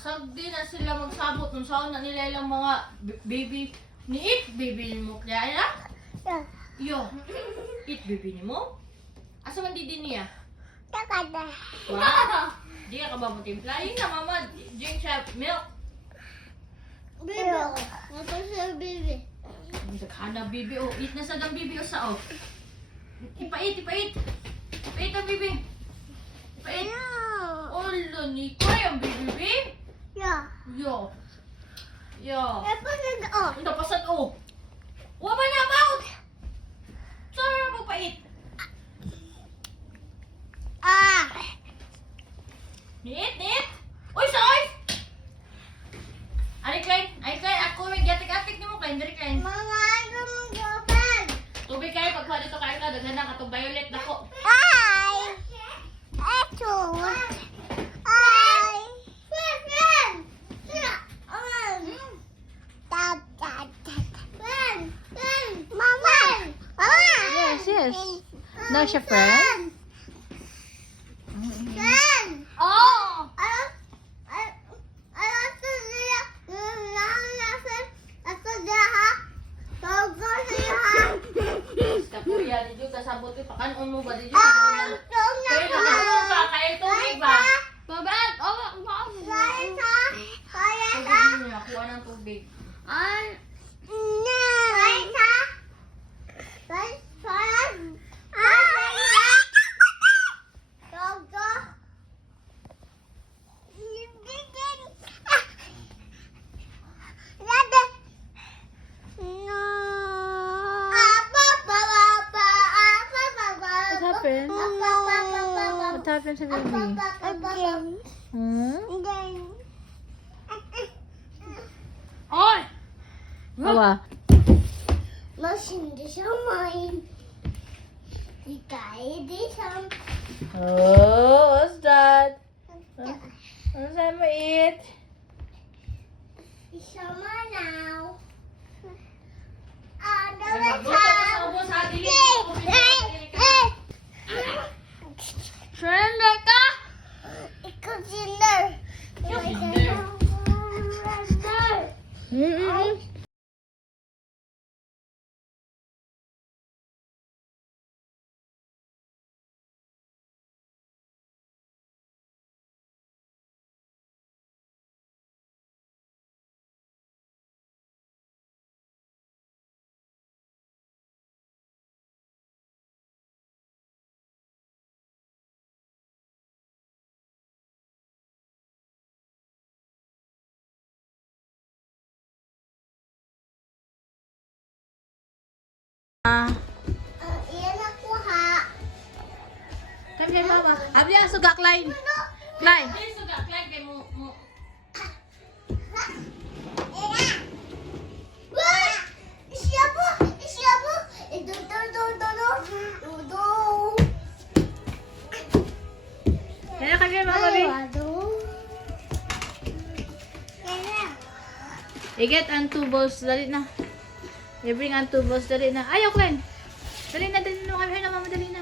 Asag din na sila magsabot nung saan na nila ilang mga baby ni It, baby ni mo kaya na? Yo, It, baby ni mo? Asa man di niya? Takada. Wow! Di ka ba mo timpla? Yun na mama, drink siya milk. Bibi. Ito siya bibi. Kada bibi o, It na sa gang bibi o sa o. Ipait, ipait. Ipait ang bibi. Ipait. Olo, ni ko yung bibi. Yeah. Yo. Yo. Ito na oh. Ang napasan o. Wa ba na about? Saan na mo pait? Ah. Nit, nit. Uy, soy! Ari, Klein. Ay, Klein. Ako may gatik-atik ni mo, Klein. Dari, Klein. Mama, ano mong gaban? Tubig kayo. Pagkuha dito kayo ka. Daghan na ka. Itong violet na ko. Hi. Ito. Hi. Friend. Mama. Yes, yes. Daw siya friend? Friend. Oh! Kapuya, di dito. Kasabot ko. Pakanon mo ba? Di dito. Kaya nakatulog ka. Kaya tubig ba? Babet! Oh, Tubig niya. Kuha ng tubig. what happened? What happened sa baby? Again. Hmm? Again. Oy! Awa. Mas hindi siya main. Ikay di siya. Oh, what's that? Ano saan mo eat? Siya manaw. Magluto ka sa ubos ha. Dili ko tubig. Friend ka? Ikaw sinder. Mm-mm. Iyan ako ha. Come here, mama. Abi ang suga, Klein. Klein. Dili suga. Klein kay mo. Siya po. Ito. Kaya come here, mama. Bi. I-get ang 2 balls. Dali na. I-bring ang 2 balls. Dali na. Ayaw, Klein. Dali na. Come here na, mama. Dali na.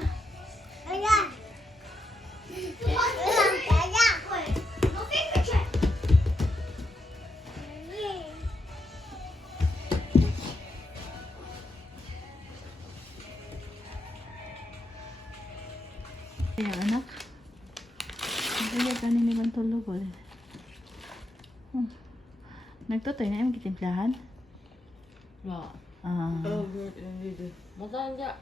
Ayan, anak. Nagkaya ka ni Bang tulog ulit. Nagtotoy na yung kitimplahan? Wa. Ah. Maganda.